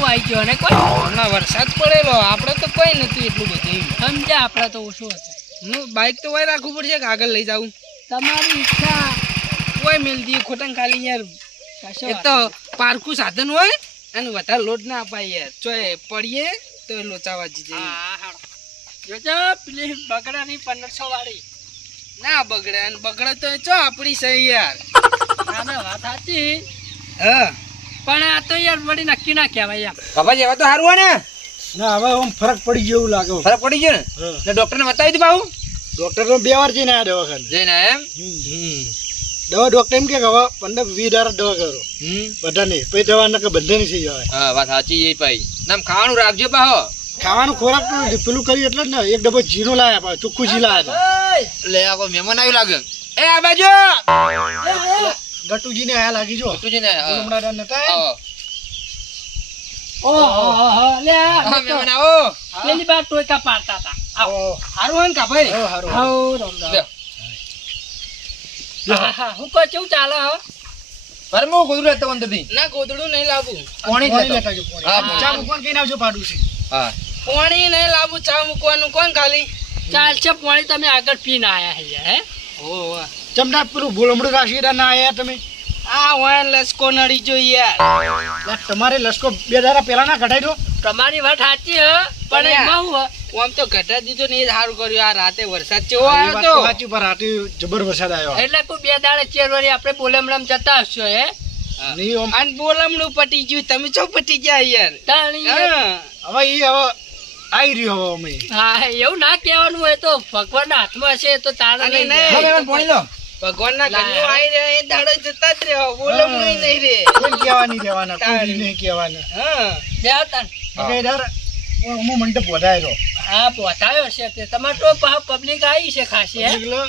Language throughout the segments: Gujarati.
આવી ગયો અને કોઈ હમણાં વરસાદ પડેલો. આપણે તો કોઈ નથી એટલું બધું સમજ્યા આપણે તો ઓછું હતું હું બાઇક તો વાય રાખવું પડશે કે આગળ લઈ જાઉં? તમારી ઈચ્છા. કોઈ મેલતી ખોટન ખોટા ખાલી યાર. એ તો પારખું સાધન હોય અને વધારે લોટ ના અપાય યાર. ચોય પડીએ તો લોચાવા હા હા જોજો પેલી બગડાની પંદરસો વાળી ના બગડે અને બગડે તો ચો આપણી સહી યાર. ના વાત સાચી. હા. પણ આ તો યાર વળી નક્કી ના કહેવાય યાર બાબા જેવા તો સારું ને. ના હવે આમ ફરક પડી ગયો એવું લાગે. ફરક પડી ગયો ને. ને ડોક્ટરને બતાવી દીધું બાબુ ડોક્ટર તો બે વાર જઈને આવ્યા દવાખાને. જઈને એમ? દવા ડોક્ટર એમ કે હવે પંદર વીસ હજાર દવા કરો. હમ. બધા નહીં પછી દવા નકર બંધ નહીં થઈ જવાય. હા વાત સાચી એ ભાઈ. નામ ખાવાનું રાખજો પાહો ખાવાનું ખોરાક પેલું કર્યું એટલે જ ને એક ડબ્બો જીરો લાયા પા ચોખ્ખું જી લાયા લે આ કોઈ મહેમાન આવ્યું લાગે. એ આ બાજુ. ગટુજી ને આયા લાગી જો. ગટુજી ને. હમણાં નતા. ઓહો લે આ હા, મહેમાન આવો. પેલી બાર ટોયકા પાડતા હતા. આવો. હારું સારું ને કા ભાઈ? હો, હારું. આવો રામ. હા, હા, હું. કહું કેવું ચાલે હો પરમો ગોદડું લેતો અંદરથી ના ગોદડું નહીં લાવું. પાણી લેતો. પાણી. હા, ચા મૂકવાનું કઈ આવજો પાડું છે હા. પાણી નહીં લાવું ચા મૂકવાનું. કોણ ખાલી? ચાલ છે પાણી તમે આગળ પીને આયા હે હે? ઓ ચમડા પેલું ભૂલમડું રાખી ના આયા તમે? આ વાન લસકો નડી જોઈએ યાર. તમારે લસકો બે દાડા પહેલા ના દો તમારી વાત સાચી હે પણ એમાં હું. આમ તો ઘટા દીધો ને એ સારું કર્યું. આ રાતે વરસાદ ચેવો આવ્યો તો. તો પર રાતે જબર વરસાદ આવ્યો. એટલે કોઈ બે દાડે વળી આપણે બોલમડામ જતા હશો હે? અને બોલમડું પટી ગયું. તમે ચો પટી ગયા યાર? તાણી. હવે એ હવે આવી રહ્યો હવે અમે. હા એવું ના કહેવાનું હોય તો ભગવાનના હાથમાં છે તો તારે નહીં. નહીં નહીં. ભગવાન ના ઘરનું આવી રહ્યા એ દાડો જતા જ રહ્યો બોલો નહીં રે કોઈ કહેવાની રહેવાના કોઈ નહીં કહેવાના. હા. જાઓ તાન. બગાઈદાર હું મંડપ વધાર્યો હા પહોંચાયો છે તે તમારે તો પબ્લિક આવી છે ખાસી હે? એટલે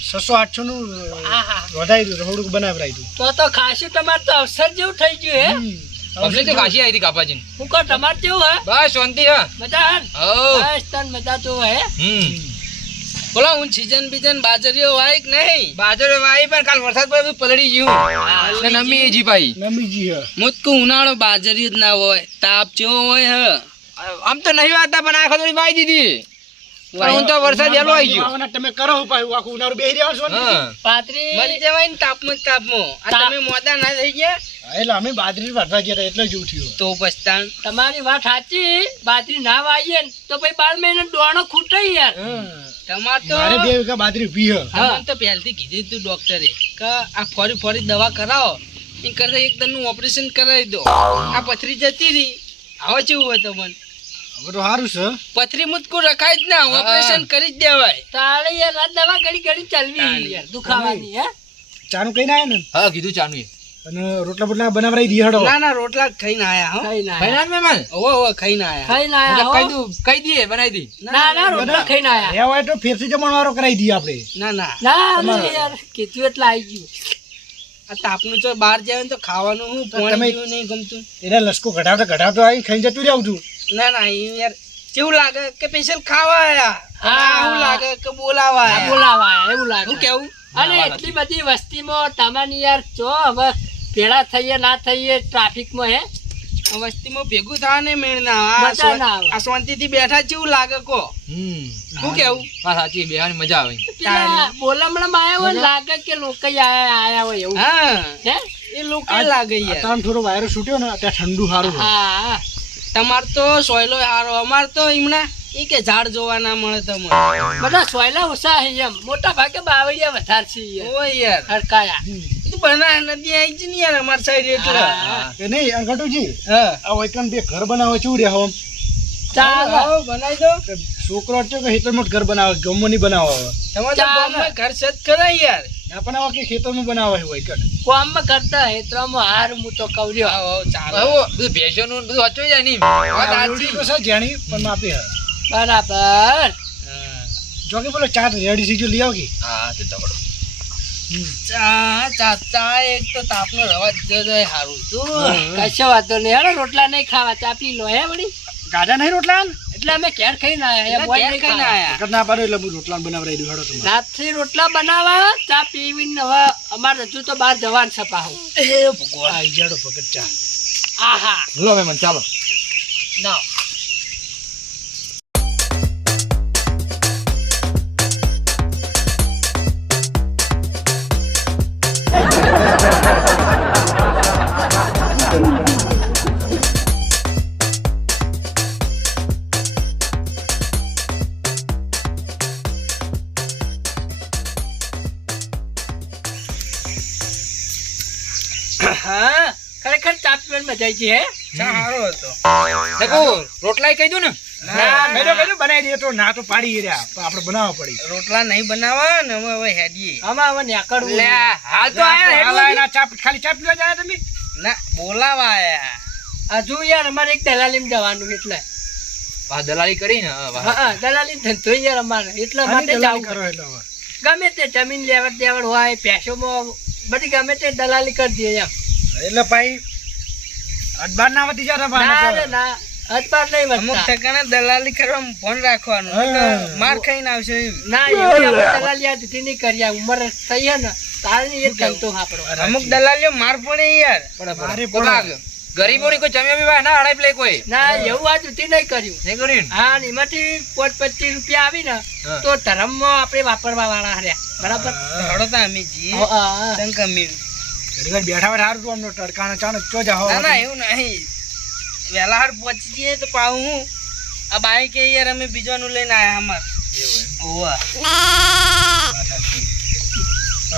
છસો આઠસો નું હા હા થોડુંક થોડુંક બનાવરાયું તો. તો ખાસી તમારે તો અવસર જેવું થઈ ગયું હે? પબ્લિક તો કાશી આવી હતી કાપાજી હું કહું તમારે કેવું હે? બસ શાંતિ હા. મજા હે બસ તન મજા તો હે? હમ. બોલો હું સીઝન બીજન બાજરીઓ વાય કે નહીં? બાજરીઓ વાય પણ કાલ વરસાદ પડે પલળી ગયું. ને નમી જી ભાઈ. નમીજી કો મુતકુ ઉનાળો બાજરી જ ના હોય તાપ જેવો હોય હ. આમ તો નહીં વાતા પણ આખો થોડી વાય દીધી. હું તો વરસાદ વહેલો આવી ગયો. તમે કરો ઉપાય આખું ઉનાળું બેહી રહ્યા છો ને પાત્રી. મરી જવાય ને તાપમાં જ તાપમાં. આ તમે મોડા ના થઈ ગયા? એટલે અમે બાજરી વાટવા ગયા એટલે જ ઉઠ્યું. તો પછતાણ તમારી વાત સાચી. બાજરી ના વાઈએ ને તો પછી બાર મહિને દોણો ખૂટે યાર. તમાર મારે બે વીઘા બાજરી ઊભી હે. હા તો પહેલથી કીધું તું ડોક્ટરે કે આ ફરી ફરી દવા કરાવો. એ કરતા એક નું ઓપરેશન કરાવી દો. આ પથરી જતી રહી. હવે કેવું હોય તો મને. હવે તો સારું છે. પથરી મુતકું રખાય જ ના ઓપરેશન કરી જ દેવાય. તારે યાર આ દવા ઘડી ઘડી ચાલવી યાર દુખાવાની હે? ચાનું કઈ ના ને? હા કીધું ચાનું અને રોટલા બોટલા બનાવરાઈ દીહડો ના ના રોટલા ખાઈને આયા હો. ખાઈને આયા. મહેમાન ઓવો ઓવો ખાઈને આયા. ખાઈને આયા હો. દઉં કહી દઈએ બનાવી દી ના ના રોટલા ખાઈને આયા. એ હોય તો ફેરસી જમણ વાળો કરાવી દઈએ આપણે. ના ના. ના યાર કીધું એટલા આવી ગયું. આ તાપનું તો બહાર જાય તો ખાવાનું હું તો તમે- નહીં ગમતું. એટલે લસકો ઘટાવતા ઘટાવતો આવી ખાઈ જતું રહેવું છું. ના ના યાર કેવું લાગે કે સ્પેશિયલ ખાવા આયા. હા. એવું લાગે કે બોલાવા આ બોલાવા એવું લાગે. હું કેવું? અને એટલી બધી વસ્તીમાં તમારી યાર ચો હવે ભેળા થઈએ ના થઈએ ટ્રાફિકમાં હે? આ વસ્તીમાં ભેગું થવા ને મેળ ના આ શાંતિથી બેઠા જેવું લાગે કો? શું કેવું? સાચી બેવાની મજા આવે. બોલમણામાં આયા હોય લાગે કે લોકો આયા આયા હોય એવું. હા. હે? એ લોકો લાગે યાર. થોડો વાયરો છૂટ્યો ને ત્યાં ઠંડુ સારું હા. તમાર તો સોયલો સારો અમાર તો એમના ઈ કે ઝાડ જોવા ના મળે તમને. બધા સોયલા ઓછા છે એમ. મોટા ભાગે બાવળિયા વધારે છે યાર. ઓ યાર. હડકાયા તું બના નદી આવી છે ને યાર અમાર સાઈડ એટલે. એ નહીં આ આ વૈકન બે ઘર બનાવે ચેવું રહે હમ ચાલો બનાવી દો. છોકરો હતો કે ખેતરમાં જ ઘર બનાવે ગમો નહીં બનાવે તમારે ગામમાં ઘર સજ કરાય યાર. ના આવા કે ખેતરમાં બનાવે છે વૈકન કોમમાં કરતા હેતરામાં હાર હું તો કવર્યો આવો ચાલો. હવે બધું ભેંસોનું બધું હચવાઈ જાય નહીં. વાત તો છે જાણી પણ માપી બરાબર. હા. જો કે બોલો ચાર રેડી સીજો લઈ આવ હા તે તો. ચા ચા ચા એક તો તાપનો રવાજ જતો હારું. તું કશો નહીં. હેડો રોટલા નહીં ખાવા. ચા પી લો હે વળી? ગાડા નહીં રોટલા એટલે અમે ઘેર ખાઈને આયા નહીં આયા. ના પાડો એટલે હું રોટલા બનાવરાઈ દઉં હેડો રોટલા બનાવવા ચા પીવીને હવે અમારે હજુ તો બહાર જવાન છે પાછું એ ભગવાન. આઈ જાડો ભગત ચા. આહા. લો મહેમાન ચાલો. ના. ચા પીવાની મજા આવી છે હે? ચા સારો હતો. દેખો રોટલાય કહી દઉં ને. ના મેં તો કીધું બનાવી દઈએ તો ના તો પાડી રહ્યા. પણ આપણે બનાવવા પડી. રોટલા નહીં બનાવવા ને અમે હવે હેડીએ. આમાં હવે નેકળવું લે હાલ તો આયા હાલ ચા ખાલી ચા પીવા જાય તમે? ના બોલાવા આયા. હજુ યાર અમારે એક દલાલીમ જવાનું એટલે. દલાલી કરી ને હા, દલાલી ધંધો યાર અમારે. એટલા માટે જવું કરો એટલે ગમે તે જમીન લેવડ દેવડ હોય ભેંસોમાં બધી ગમે તે દલાલી કરી દઈએ એમ એટલે ભાઈ અડબાર ના વધી જતા ના ના અજબાર નહીં અમુક વધતા ઠેકાણે દલાલી કરવામાં ફોન રાખવાનું. હા. માર ખાઈને આવશે ના દલાલી આ દીધી નહીં કરી. ઉંમર થઈ છે ને તારે એ જ ધંધો આપણો. અમુક દલાલીઓ માર પડે યાર. મારે. કાક, ગરીબોની કોઈ જમ્યા બીવા ના હડાઈ પ્લે કોઈ. ના એવું આ જુતી નહીં કર્યું. નહીં કર્યું હા ને એમાંથી પોચ પચીસ રૂપિયા આવી ને તો તો ધર્મમાં આપણે વાપરવા વાળા હર્યા બરાબર? હડો તો અમે જી હા, હા. શંકર મીર બેઠા બેઠા હારું તું આમનો તડકાનો ચાનો ચો જાઓ ના ના એવું નહીં. વહેલા હાર પહોંચી જઈએ તો પાઉં હું આ બાઈક કે યાર અમે બીજાનું લઈને આવ્યા અમાર. ઓવા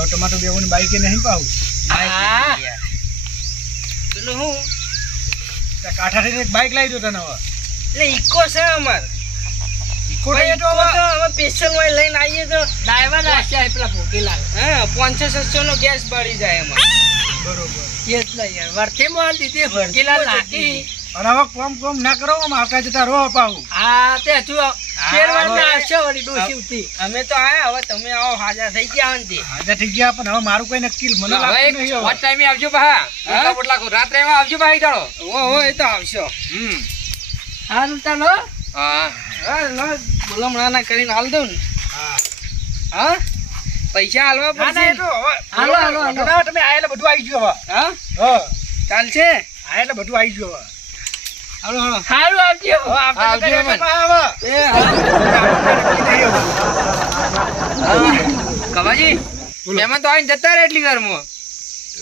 ટમાટો બેવાની બાઈકે નહીં પાવું. પેલું હું? કાંઠા થઈને એક બાઈક લાવી દો તને હવે. એટલે ઈકો છે અમાર. ઈકો તો હવે સ્પેશિયલમાં લઈને આવીએ તો. નાખ્યા છે પેલા ભોગીલાલ. હા પાંચસો છસો નો ગેસ પડી જાય એમાં. બરોબર. એટલે યાર વર્ધીમાં દીધી ભોગીલાલ નાખી અને હવે કોમ કોમ ના કરો આવતા જતા રહો પાવું હા તે હજુ અમે તો આયા હવે તમે આવો હાજર થઈ ગયા હાજર થઈ ગયા પણ હવે મારું કોઈ નક્કી મને આવજો. રોટલા રાત્રે આવજો ભાઈ ઈ દાડો. ઓ હો એ તો આવશો. હમ. તાનો હા. હા ના બોલમણા ના કરીને હાલ દઉં ને. હા. હા? પૈસા હાલવા પડશે. તો હાલો, હાલો, હાલો. તમે આ એટલે બધું આવી ગયું હવે. હા? હા. ચાલશે? આ એટલે બધું આવી ગયું હવે. હાલો હાલો. આવજો. આવજો. એ કવાજી, મહેમાન તો આવીને જતા રહે એટલી વારમાં.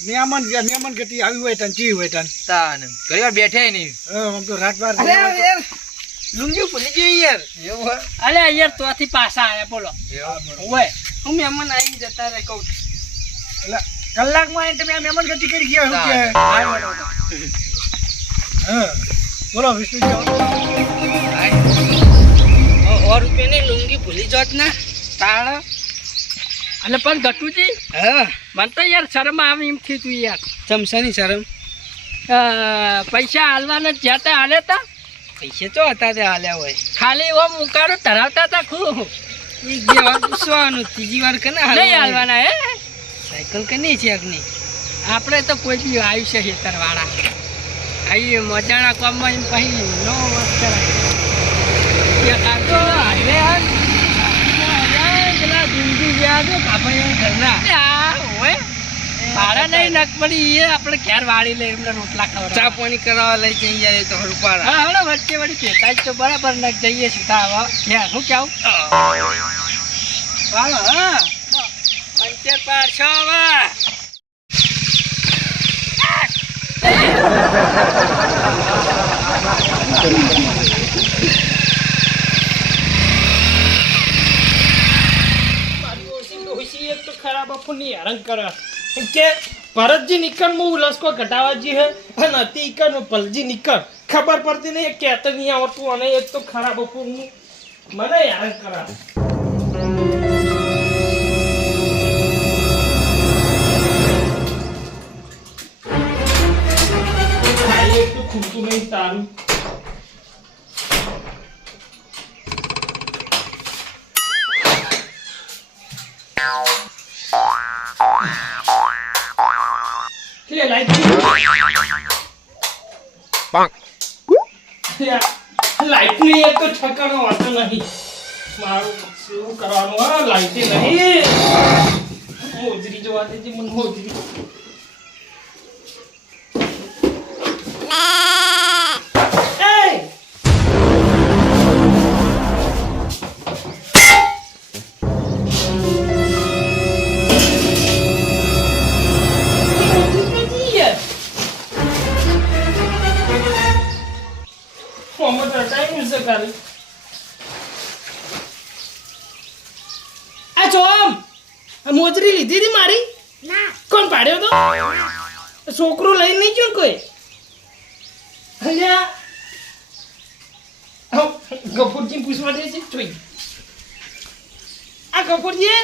મહેમાન મહેમાન ગતિ આવી હોય તને ચી હોય તને. તાન. ઘણી વાર બેઠે નહીં. રાત બાર લુંગી ભૂલી ગઈ યાર. એવું અરે યાર તોથી પાછા આયા બોલો. ઓય હું મહેમાન આવી જતા રહે કહું એટલે કલાકમાં આવીને તમે આ મહેમાન ગતિ કરી ગયા શું કે હા બોલો વિષ્ણુજી સો રૂપિયાની લુંગી ભૂલી જોત ને તાળ એટલે પણ ગટુજી હા. મને તો યાર શરમ આવે એમ થયું તું યાર. ચમસાની શરમ? પૈસા હાલવાના જ્યાં ત્યાં હાલે તા. પૈસા તો હતા તે હાલ્યા હોય. ખાલી એવો મુકારો ધરાવતા હતા ખૂબ. એક બે વાર પૂછવાનું ત્રીજી વાર કે નહીં હાલવાના? હે? સાયકલ કની છે અગ્નિ આપણે તો કોઈ બી આયુષ્ય છે વાળા આવી મજાના કામમાં એમ કહી નો વાત કરાય. તો પેલા જિંદગી કાપડિયા ઘરના. ભાડા નહીં નક એ આપણે ઘેર વાળી લઈ એમને રોટલા ચા પાણી કરાવવા લઈ જઈ જાય તો હા વચ્ચે વળી ભેટાય તો બરાબર નક જઈએ સીધા હવે ઘેર શું કેવું ચાલો હા. પંચર પાડશો હવે કે ભરતજી નિકર હું લસકો ઘટાવાજી હે અને અતિ ઇકરનું પલજી નિકર ખબર પડતી નહીં કહેતો નહીં આવડતું અને એક તો ખરાબ બપોરનું મને યાદ કરા ખૂટતું નહીં તારું. નથી મારું શું કરવાનું? હા લાઈટી નહીં. મોજરી જોવા મોજરી લીધી હતી મારી? કોણ પાડ્યો તો? છોકરો લઈને નહીં ગયો કોઈ? અલ્યા. ગફુરજી પૂછવા દે છે જોઈ. આ ગફુરજી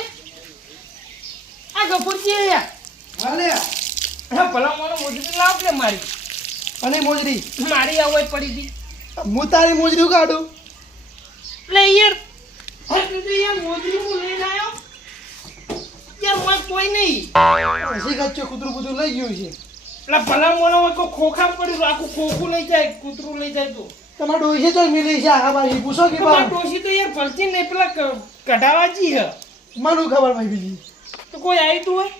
આ ગફુરજી હા ભલા મારો મોજરી લાવ કે મારી. અને મોજરી? મારી અવાજ પડી હતી. હું તારી મોજરી કાઢું? લે યાર મોજરી હું લઈને આવ્યો યાર મને કોઈ નહીં. પછી કચ્ચો કૂતરું કૂતરું લઈ ગયું છે. એટલે ભલા મને હોય કોઈ ખોખા પડ્યું આખું ખોખું લઈ જાય કૂતરું લઈ જાય તો. તમારે ડોસી તો મિલી છે આખા બાજુ પૂછો કે તમારી ડોશી તો યાર ફરતી નહીં પેલા કઢાવાજી હે. મને ખબર ભાઈ બીજી. તો કોઈ આવી તું હોય?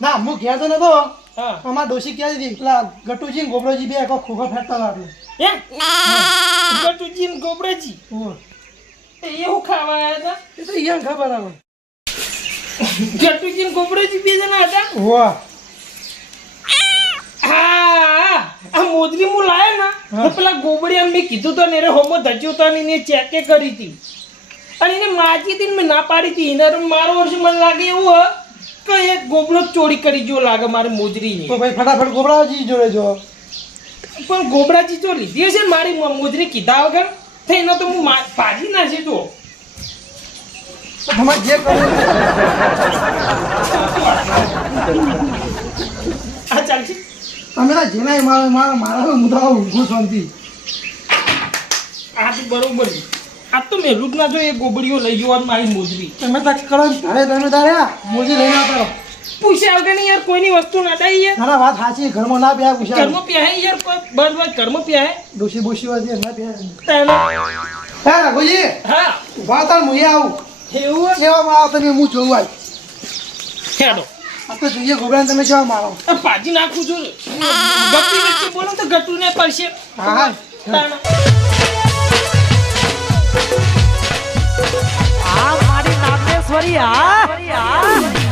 ના હું ઘેર તો નતો. હા. ડોસી ક્યાં પેલા ગટુજી ને ગોબરોજી બે આખો ખોખા ફેરતા હતા આપણે ગટુજી ને ગોબરાજી? એ એવું ખાવા આવ્યા હતા? એ તો ઈયાને ખબર આવે. ગટુજી ને બે જણા હતા. વાહ. હા આ મોદરી હું લાયો ને તો પેલા ગોબડી એમ મેં કીધું તો ને રે હોમો ધચ્યો તો ને એને ચેકે કરી હતી. અને એને માજી હતી મેં ના પાડી હતી. એને મારો વર્ષ મને લાગે એવું હ કે એક ગોબડો ચોરી કરી જો લાગે મારી મોજરી તો ભાઈ ફટાફટ ગોબરાજી જોડે જો. પણ ગોબરાજી જો લીધી હશે મારી મ- મોજરી કીધા વગર તો એનો તો હું મા- ના નાખી તો તમારે જે કરવું. આ ચાલશે. તમે ના જેના મારા મારા મારા મુદ્દાઓ ઊંઘું શાંતિ. આ તો બરોબર છે. આ તો મેં રૂપ ના જોઈએ ગોબડીઓ લઈ જવાની મારી મોજરી. તમે તક કરો તારે તમે તારે મોજરી મોજી લઈને આપો. પૂછ્યા વગર યાર કોઈની વસ્તુ ના થાય યાર. ના વાત સાચી ઘરમાં ના પ્યા પૂછ્યા ઘરમાં પ્યા યાર કોઈ બસ બસ ઘરમાં પ્યા ડોસી બોસી વાત ના પ્યા તાણે. હા રાખોજી હા. વાત આ મુએ આવું. એવું? કેવા મારો તમે? હું જોઉં આજ. હેડો. આ તો જોઈએ ગોબરાને તમે કેવા મારો ભાજી નાખું છું. ગટ્ટી વચ્ચે બોલો તો ગટ્ટુ ને પડશે. હા. આ મારી નામેશ્વરી આ